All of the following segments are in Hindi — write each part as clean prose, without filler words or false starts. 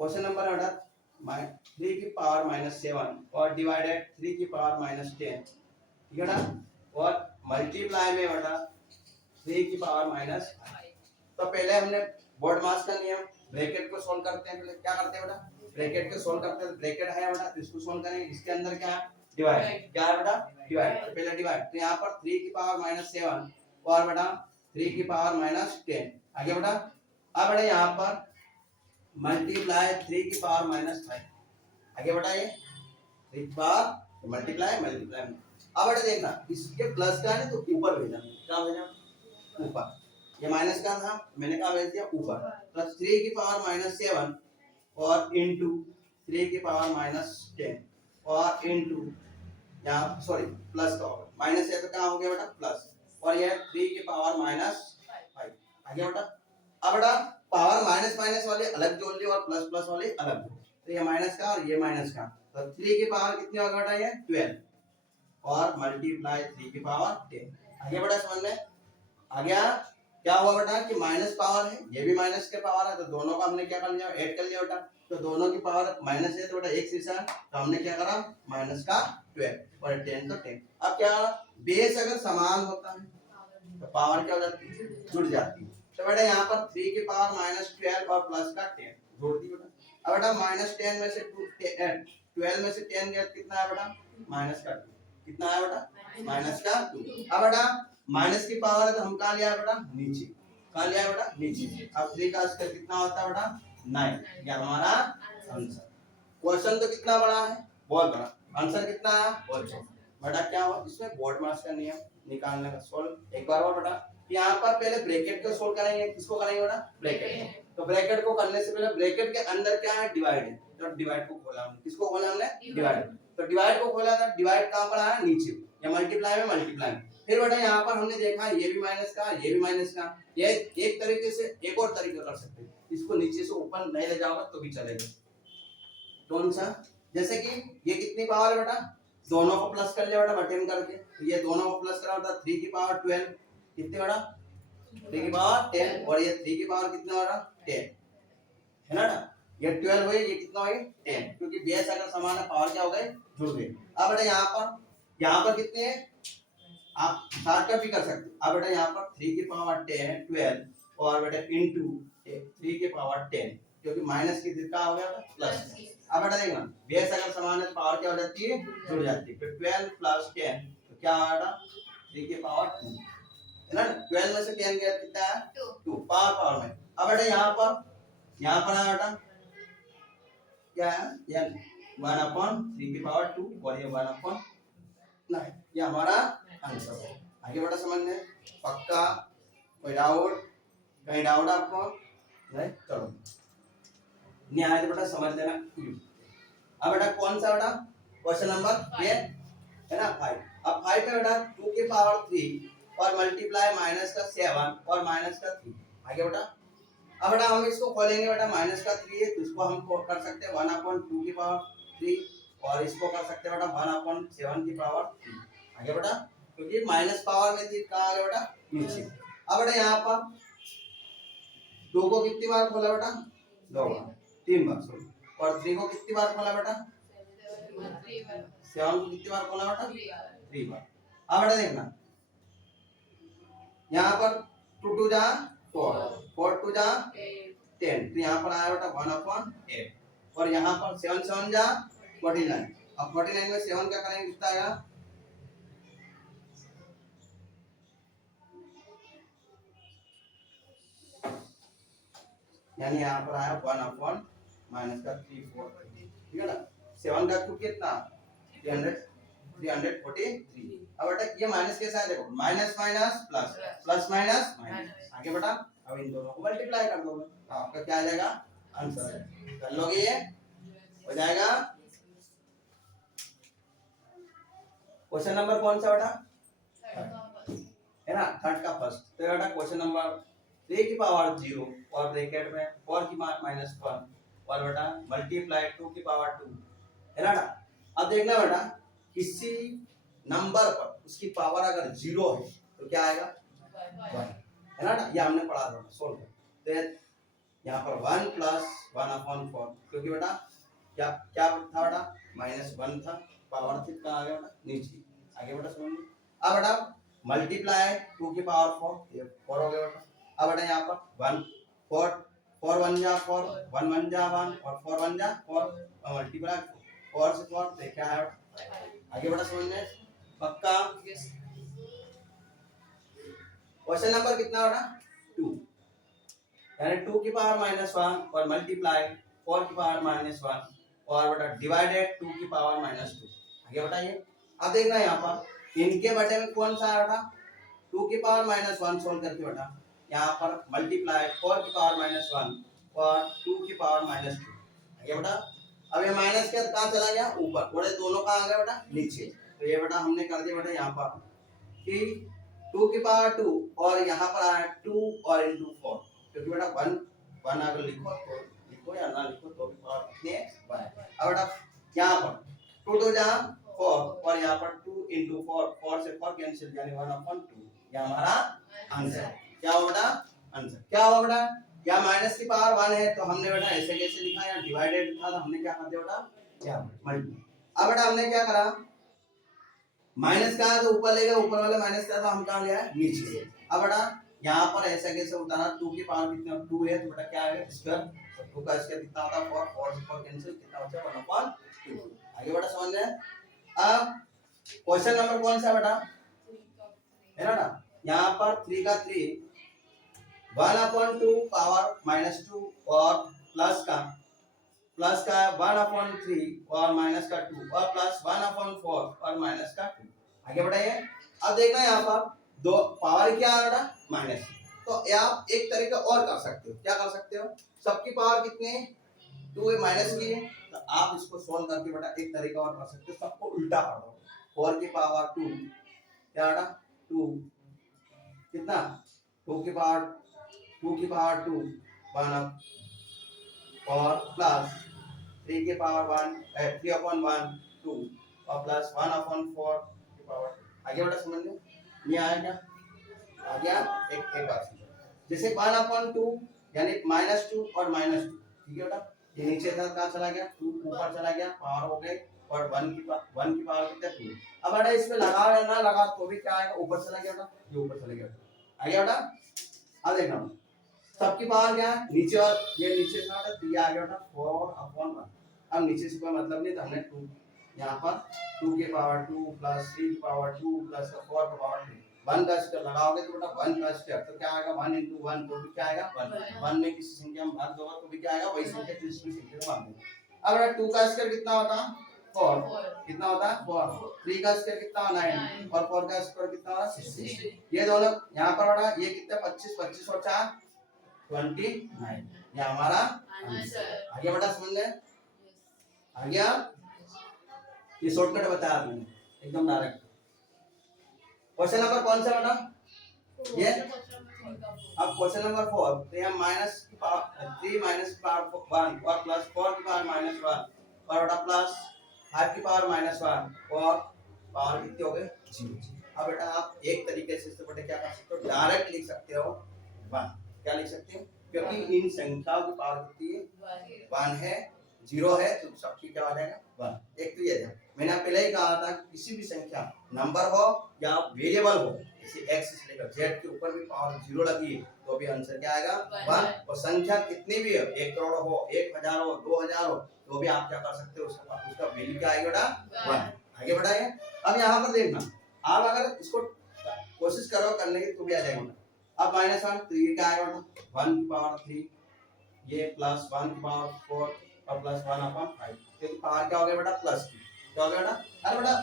क्वेश्चन नंबर बेटा 3 की पावर -7 और डिवाइडेड 3 की पावर -10, ठीक है ना, और मल्टीप्लाई में बेटा 3 की पावर -5। तो पहले हमने बोर्ड मास का नियम, ब्रैकेट को सोल्व करते हैं। पहले क्या करते हैं बेटा, ब्रैकेट को सोल्व करते हैं। ब्रैकेट है बेटा तो इसको सोल्व करेंगे। इसके अंदर क्या है, डिवाइड। क्या है बेटा, डिवाइड। तो पहले डिवाइड, तो यहाँ पर 3 की पावर -7 और बेटा 3 की पावर -10। आगे बेटा, अब बेटा यहाँ पर मल्टीप्लाई 3 की पावर -5। आगे बेटा ये 3 की पावर मल्टीप्लाई मल्टीप्लाई। अब बेटा देखना, इसके प्लस का है तो ऊपर भेजना। क्या भेजना, ऊपर। ये माइनस का था, मैंने कहा भेज दिया ऊपर। प्लस 3 की पावर -7 और इंटू 3 की पावर -10 और इंटू यहाँ सॉरी प्लस का होगा, माइनस है तो क्या हो गया बेटा प्लस, और ये 3 की पावर -5। आगे बेटा, अब बेटा पावर माइनस माइनस वाले अलग जोड़ लियो और प्लस प्लस वाले अलग जोड़। तो ये माइनस का और ये माइनस का, तो 3 की पावर कितनी होगा बेटा, ये 12 और मल्टीप्लाई 3 की पावर 10। आगे बेटा समझ में आ गया। क्या हुआ बेटा कि माइनस पावर है, ये भी माइनस के पावर है, तो दोनों का हमने क्या कर लिया, ऐड कर लिया बेटा। तो दोनों की पावर माइनस है तो बेटा एक शीशा, तो हमने क्या करा, माइनस का 12 और 10 तो 10। अब क्या, बेस अगर समान होता है तो पावर क्या हो जाती है, जुड़ जाती है। तो बेटा यहाँ पर 3 की पावर -12 और प्लस का 10 जोड़ दी बेटा। अब बेटा -10 में से 12 में से 10 गया कितना है बेटा, माइनस का 2। कितना है बेटा, माइनस का 2। अब बेटा माइनस की पावर है तो हम कहाँ लिया बेटा, नीचे। कहाँ लिया बेटा, नीचे। अब 3 का स्क्वायर कितना होता है बेटा, 9। ये हमारा आंसर। क्वेश्चन तो कितना बड़ा है, बहुत बड़ा। आंसर कितना है, बहुत छोटा। बेटा क्या हुआ, इसमें बोर्ड मास का नियम निकालने का सोल्व एक बार और बेटा। यहाँ पर पहले ब्रैकेट को सोल्व करेंगे। किसको करेंगे बेटा, ब्रैकेट। तो ब्रैकेट को करने से पहले ब्रैकेट के अंदर क्या है, डिवाइड है। तो डिवाइड को खोला हमने। किसको खोला हमने, डिवाइड। तो डिवाइड को खोला था, डिवाइड कहाँ पर आया, नीचे, या मल्टीप्लाई में मल्टीप्लाई। फिर बेटा यहाँ पर हमने देखा ये भी माइनस का, ये भी माइनस का। ये एक तरीके से एक और तरीका कर सकते हैं, इसको नीचे से ऊपर नहीं ले जाओगे तो भी चलेगा। कौन सा, जैसे कि ये कितनी पावर है बेटा, दोनों को प्लस कर लिया बेटा बटे में करके। तो ये दोनों को प्लस करा बेटा 3 की पावर 12 कितने बेटा, 3 की पावर 10, और ये 3 की पावर कितना बेटा 10 है ना बेटा। ये 12 हुई, ये कितना हुई 10, क्योंकि बेस अगर समान है पावर क्या हो गए, जुड़ गए। अब बेटा यहाँ पर कितने हैं, आप शॉर्टकट भी कर सकते हो। अब बेटा यहाँ पर 3 की पावर 10 12 और बेटा इनटू 3 की पावर 10, क्योंकि माइनस की दिशा हो गया प्लस। अब बेटा देखना, बेस अगर समान है पावर क्या हो जाती है, जुड़ जाती है। फिर 12 प्लस 10 तो क्या आएगा, 3 की पावर 2 है ना। 12 में से 10 गया कितना है, 2 पावर पावर में। अब बेटा यहाँ पर आया बेटा क्या है, ये 1/3 की पावर 2 और ये 1/9, ये हमारा आंसर है। आगे बेटा समझने पक्का, कोई डाउट, कहीं डाउट आपको नहीं, चलो नहीं आया तो बेटा समझ लेना। अब बेटा कौन सा बेटा, क्वेश्चन नंबर ये है ना 5। अब 5 पे बेटा 2 की पावर 3 और मल्टीप्लाई माइनस का 7 और माइनस का 3। आगे बेटा, अब बेटा हम इसको खोलेंगे बेटा, माइनस का 3 है तो इसको हम कर सकते हैं 1/2 की पावर 3, और इसको कर सकते हैं बेटा 1/7 की पावर 3। आगे बेटा, क्योंकि माइनस पावर में थी कहाँ आ गया बेटा, नीचे। अब बेटा यहाँ पर 2 को कितनी बार खोला बेटा, 2 बार, 3 बार सॉरी, और 3 को कितनी बार खोला बेटा, 7 को कितनी बार खोला बेटा, 3 बार। अब बेटा देखना, यहाँ पर 2 2 जा 4, 4 2 जा 10, तो यहाँ पर आया बेटा 1/8, और यहाँ पर 7 7 जा 49। अब 49 में 7 क्या करेंगे, कितना आएगा, यानी यहाँ पर आया 1/- माइनस का 3 4, ठीक है ना। 7 का क्यूब कितना 343। अब बेटा ये माइनस के साथ देखो, minus minus plus, plus minus minus. आगे बेटा अब इन दोनों को मल्टीप्लाई कर दोगे तो आपका क्या आ जाएगा, आंसर कर लोगे, ये हो जाएगा। क्वेश्चन नंबर कौन सा बेटा, है ना, थर्ड का फर्स्ट। तो बेटा क्वेश्चन नंबर 3 की पावर 0 और ब्रैकेट में 4 की -1 और बेटा मल्टीप्लाई 2 की पावर 2 है ना। अब देखना बेटा, किसी नंबर पर उसकी पावर अगर 0 है तो क्या आएगा 1 है ना। ये हमने पढ़ा था सोल्व। तो यहाँ पर 1 प्लस 1/4, क्योंकि बेटा क्या क्या था बेटा, -1 था, पावर थी कहाँ आ गया बेटा, नीचे आगे बेटा समझ। अब बेटा मल्टीप्लाई 2 की पावर 4, ये 4 हो गया बेटा। अब बेटा यहाँ पर 1 4 4 1 जा 4 1 1 जा 1 और 4 1 जा 4, मल्टीप्लाई 4 से 4 तो क्या है बेटा, आगे बेटा समझ में पक्का। क्वेश्चन नंबर कितना बेटा 2, यानी 2 की पावर -1 और मल्टीप्लाई 4 की पावर -1 और बेटा डिवाइडेड 2 की पावर -2, आगे बताइए। अब देखना यहाँ पर इनके बटे में कौन सा है बेटा, 2 की पावर -1 सोल्व करके बेटा यहाँ पर मल्टीप्लाई 4 की पावर -1 और 2 की पावर -2, आगे बेटा। अब ये माइनस के कहाँ चला गया, ऊपर, थोड़े दोनों कहाँ आ गया बेटा, नीचे। तो ये बेटा हमने कर दिया बेटा यहाँ पर कि 2 की पावर 2 और यहाँ पर आया 2 और इंटू 4, क्योंकि बेटा 1 अगर लिखो तो लिखो या ना लिखो तो भी पावर कितने 1 है। अब बेटा यहाँ पर 2 2 जहाँ 4 और यहाँ पर 2 इंटू 4 से 4 कैंसिल, यानी 1/2, यह हमारा आंसर क्या होगा बेटा, आंसर क्या होगा बेटा, या माइनस की पावर 1 है तो हमने बेटा ऐसे कैसे लिखा, या डिवाइडेड था तो हमने क्या कर दिया बेटा, क्या मल्टीप्लाई। अब बेटा हमने क्या करा, माइनस का है तो ऊपर ले गया, ऊपर वाले माइनस का तो हम कहाँ गया नीचे। अब बेटा यहाँ पर ऐसा कैसे उतारा, 2 की पावर कितना 2 है तो बेटा क्या है स्क्वायर, 2 का स्क्वायर कितना होता है 4 4 से 4 कैंसिल, कितना बचा 1/2, आगे बेटा समझ में। अब क्वेश्चन नंबर कौन सा बेटा है ना, यहाँ पर 3 का 3 1/2 पावर -2 और प्लस का 1/3 और माइनस का 2 और प्लस 1/4 और माइनस का 2, आगे बढ़ाइए। अब देखना यहाँ पर दो पावर क्या आ रहा माइनस, तो आप एक तरीका और कर सकते हो, क्या कर सकते हो, सबकी पावर कितनी है 2 है माइनस की है, तो आप इसको सोल्व करके बेटा एक तरीका और कर सकते हो, सबको उल्टा कर दो, 4 की पावर 2 क्या बेटा 2 कितना 2 की पावर 2 1 और प्लस 3 की पावर 1 3/1 2 और प्लस 1/4 की पावर, आगे बेटा समझ लो ये आया क्या, आ गया। एक बात समझो, जैसे 1/2 यानी -2 और -2, ठीक है बेटा, ये नीचे था कहाँ चला गया 2 ऊपर चला गया, पावर हो गई और 1 की पावर कितना 2। अब बेटा इसमें लगा या ना लगा तो भी क्या आएगा, ऊपर चला गया बेटा, ये ऊपर चला गया, आ गया बेटा। अब देखना सबकी पावर क्या है नीचे, और ये नीचे था तो ये आ गया बेटा 4/1। अब नीचे से कोई मतलब नहीं तो हमने 2 यहाँ पर 2 की पावर 2 प्लस 3 की पावर 2 प्लस 4 की पावर 2, 1 का स्क्वायर लगाओगे तो बेटा 1 का स्क्वायर तो क्या आएगा 1 × 1 तो भी क्या आएगा 1, 1 में किसी संख्या में भाग दोगे तो भी क्या आएगा वही संख्या दूसरी संख्या में भाग दोगे। अब बेटा 2 का स्क्वायर कितना होता 4, कितना होता है 4, 3 का स्क्वायर कितना 9 और 4 का स्क्वायर कितना होता 16, ये दोनों यहाँ पर बेटा ये कितना 25 25 और 4 29, ये हमारा आंसर। आगे बेटा समझ गए, आ गया, ये शॉर्टकट बताया मैंने एकदम डायरेक्ट। क्वेश्चन नंबर कौन सा बेटा ये, अब क्वेश्चन नंबर 4, तो यहाँ माइनस की पावर 3 माइनस की पावर 1 और प्लस 4 की पावर -1 और बेटा प्लस 5 की पावर -1 और पावर कितनी हो गई 0। अब बेटा आप एक तरीके से इससे बेटा क्या कर सकते हो, डायरेक्ट लिख सकते हो 1, क्या लिख सकते हैं, क्योंकि इन संख्याओं की पावर कितनी है 1 है, 0 है तो सबकी क्या हो जाएगा 1। एक तो ये है, मैंने पहले ही कहा था किसी भी संख्या नंबर हो या वेरिएबल हो, जैसे x से लेकर z के ऊपर भी पावर 0 लगी है तो भी आंसर क्या आएगा 1, और संख्या कितनी भी हो 1 करोड़ हो 1000 हो 2000 हो तो भी आप क्या कर सकते हो उसका वैल्यू क्या आएगा बेटा 1। आगे बढ़ाइए। अब यहाँ पर देखना आप अगर इसको कोशिश करो करने की तो भी आ जाएगा। अब -1 तो ये क्या आएगा 1 की पावर 3, ये प्लस 1 की पावर 4 और प्लस 1/5, तो पावर क्या हो गया बेटा प्लस की, क्या हो गया बेटा, अरे बेटा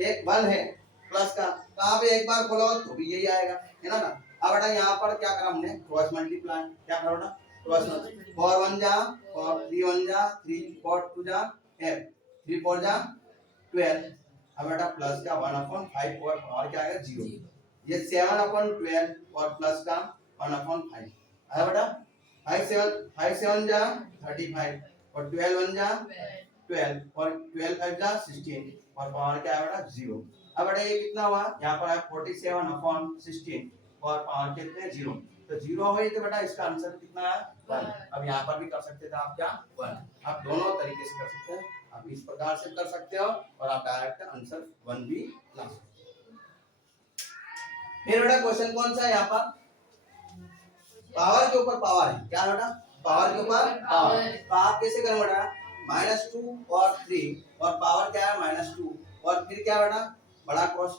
एक 1 है प्लस का तो आप एक बार खोलो तो भी यही आएगा है ना। अब बेटा यहाँ पर क्या करा हमने क्रॉस मल्टीप्लाई, क्या करा बेटा क्रॉस मल्टीप्लाई, 4 1 जा और 3 1 जा 3 4 2 जा 3 4 जा 12, अब बेटा प्लस का 1/5 और पावर क्या आएगा 0, ये 7/12 और प्लस का 1/5 है बेटा, 5 7 जा 35 और 12 1 जा 12 और 12 5 जा 16 और पावर क्या है बेटा 0। अब बेटा ये कितना हुआ यहाँ पर है 47/16 और पावर कितने 0, तो 0 हो तो बेटा इसका आंसर कितना है 1। अब यहाँ पर भी कर सकते थे आप क्या 1। आप दोनों तरीके से कर सकते हैं, आप इस प्रकार से कर सकते हो और आप डायरेक्ट आंसर 1 भी ला सकते हो। फिर बेटा क्वेश्चन कौन सा है यहाँ पर, पावर के ऊपर पावर है, क्या बेटा पावर के ऊपर पावर। तो आप कैसे करेंगे बेटा, -2 और 3 और पावर क्या है -2 और फिर क्या बेटा बड़ा कॉस्ट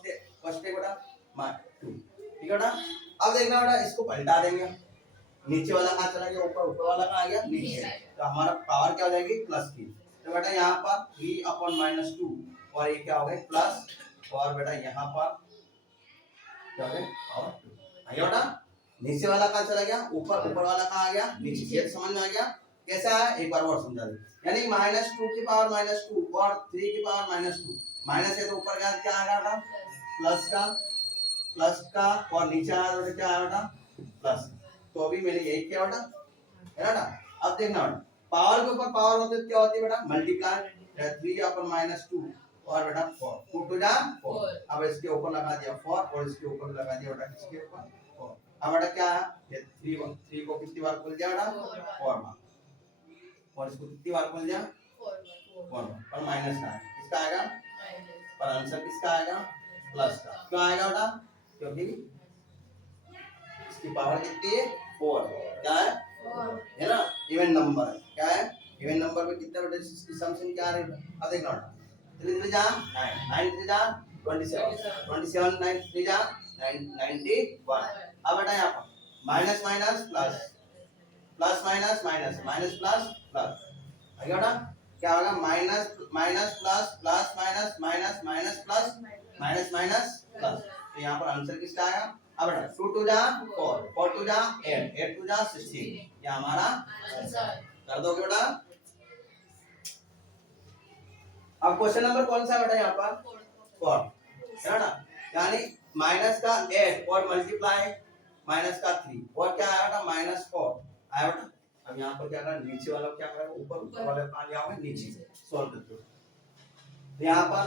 बेटा -2, ठीक है बेटा। अब देखना बेटा इसको पलटा देंगे, नीचे वाला कहाँ चला गया ऊपर, ऊपर वाला कहाँ आ गया नीचे, तो हमारा पावर क्या हो जाएगी प्लस की। तो बेटा यहाँ पर 3/-2 और ये क्या हो गया प्लस, और बेटा यहाँ पर क्या हो गया पावर 2 आ गया बेटा। नीचे वाला कहाँ चला गया ऊपर, ऊपर वाला कहाँ आ गया नीचे। ये समझ में आ गया कैसा है, एक बार और समझा दे। यानी -2 की पावर -2 और 3 की पावर -2, माइनस है तो ऊपर का क्या आ रहा था प्लस का और नीचे आ रहा था क्या आ रहा था प्लस। तो अभी मैंने यही किया बेटा, है ना। अब देखना बेटा पावर के ऊपर पावर होते तो क्या होती है बेटा मल्टीप्लाई, 3/-2 और बेटा 4, 2 to 4। अब इसके ऊपर लगा दिया 4 और इसके ऊपर लगा दिया बेटा किसके ऊपर 4। अब बेटा क्या है ये 3 को कितनी बार खोल दिया बेटा 4 बार, और इसको कितनी बार खोल दिया 4 बार, और माइनस का इसका आएगा पर आंसर किसका आएगा प्लस का। क्यों आएगा बेटा, क्योंकि इसकी पावर कितनी है 4, क्या है ना इवन नंबर है, क्या है इवन नंबर में कितने बेटा इसकी सम क्या आ रही है। अब देखना 3 3 जा 9, 9 3 जा 27, 27 9 3 जा 91। अब बेटा यहाँ पर minus minus plus, plus minus minus, minus plus plus, आगे बेटा क्या होगा minus minus plus, plus minus minus, minus plus, minus minus plus. तो यहाँ पर आंसर किसका आएगा। अब बेटा 2 2 जा 4, 4 2 जा 8, 8 2 जा 16, ये हमारा आंसर कर दोगे बेटा। अब क्वेश्चन नंबर कौन सा बेटा यहाँ पर 4, है ना। यानी माइनस का 8 और मल्टीप्लाई माइनस का 3 और क्या आया बेटा -4 आया बेटा। अब यहाँ पर क्या करना नीचे वाला क्या करेगा ऊपर, ऊपर वाले का लिया होगा नीचे से सॉल्व करते हो। तो यहाँ पर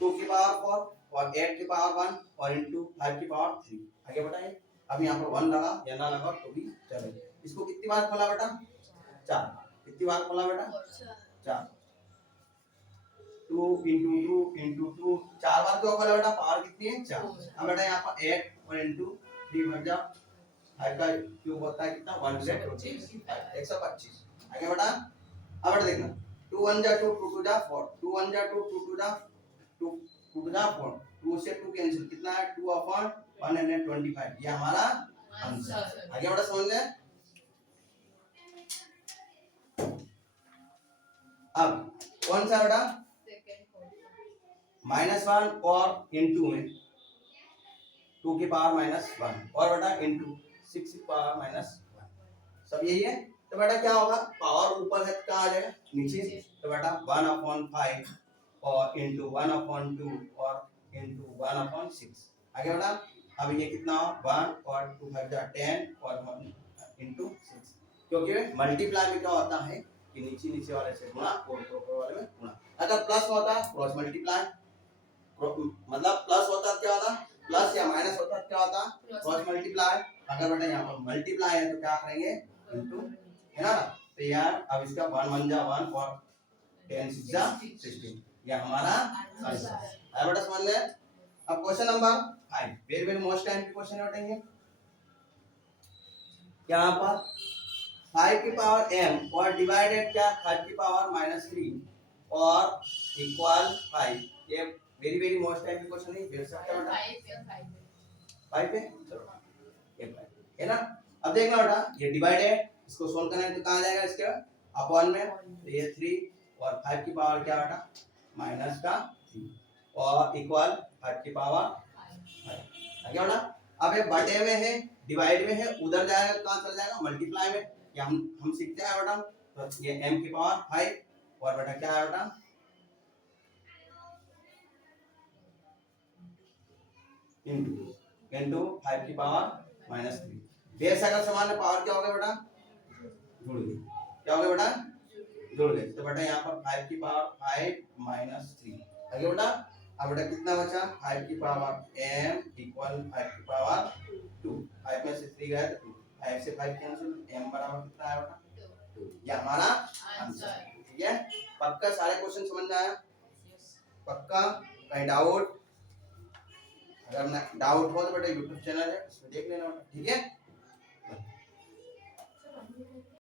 2 की पावर 4 और 8 की पावर 1 और इनटू 5 की पावर 3 आगे बताइए। अब यहाँ पर 1 लगा या ना लगा तो भी चलेगा। इसको कितनी बार खोला बेटा 4, कितनी बार खोला बेटा 4, 2 into 2 into 2 4 बार क्यों खोला बेटा पावर कितनी है 4। अब बेटा यहाँ पर 8 और इनटू 3 भर जाओ, 5 का क्यूब होता है कितना 125, 125 आगे बेटा। अब बेटा देखना 2 1 जा 2, 2 2 जा 4, 2 1 जा 2, 2 2 जा 2, 2 2 जा 4, 2 से 2 कैंसिल कितना है 2/125, ये हमारा आंसर आगे बेटा समझ में। अब कौन सा बेटा -1 और इनटू में 2 की पावर -1 और बेटा इनटू 6 की पावर -1 सब यही है। तो बेटा क्या होगा पावर ऊपर है कहाँ आ जाएगा नीचे, तो बेटा 1/5 और इनटू 1/2 और इनटू 1/6 आगे बेटा। अब ये कितना हो 1 और 2 5 जा 10 और 1 इनटू 6, क्योंकि मल्टीप्लाई में क्या होता है कि नीचे नीचे वाले से गुणा और ऊपर वाले में गुणा। अगर प्लस होता है क्रॉस मल्टीप्लाई, मतलब प्लस होता क्या होता प्लस या माइनस होता क्या होता क्रॉस मल्टीप्लाई। अगर बेटा यहाँ पर मल्टीप्लाई है तो क्या करेंगे इनटू, है ना। तो यार अब इसका 1 1 जा 1 और 10 6 जा 16, ये हमारा आंसर है बेटा समझ में। अब question number 5 very very most time की क्वेश्चन है बेटा ये। यहाँ पर 5 की पावर m और डिवाइडेड क्या 5 की पावर -3 और इक्वल 5, ये वेरी वेरी मोस्ट टाइम की क्वेश्चन है, देख सकते हो बेटा 5 पे चलो ये 5 है ना। अब देखना बेटा ये डिवाइडेड इसको सोल्व करना है तो कहां जाएगा इसके अपॉन में, तो ये 3 और 5 की पावर क्या बेटा -3 और इक्वल 5 की पावर 5 आ गया बेटा। अब ये बटे में है डिवाइड में है उधर जाएगा तो कहां चला जाएगा मल्टीप्लाई में, ये हम सीखते हैं बेटा। तो ये m की पावर 5 और बेटा क्या है बेटा इनटू 5 की पावर -3। बेस अगर समान है पावर क्या हो गया बेटा जुड़ गई, क्या हो गया बेटा जुड़ गए। तो बेटा यहाँ पर 5 की पावर 5 -3 आगे बेटा अब बेटा कितना बचा 5 की पावर m इक्वल 5 की पावर 2, 5 में से 3 गया तो 2, 5 से 5 कैंसिल, m बराबर कितना आया बेटा 2, ये हमारा आंसर। ठीक है, पक्का सारे क्वेश्चन समझ में आया? पक्का? कहीं डाउट? अगर डाउट हो तो बेटा यूट्यूब चैनल है उसमें देख लेना, ठीक है।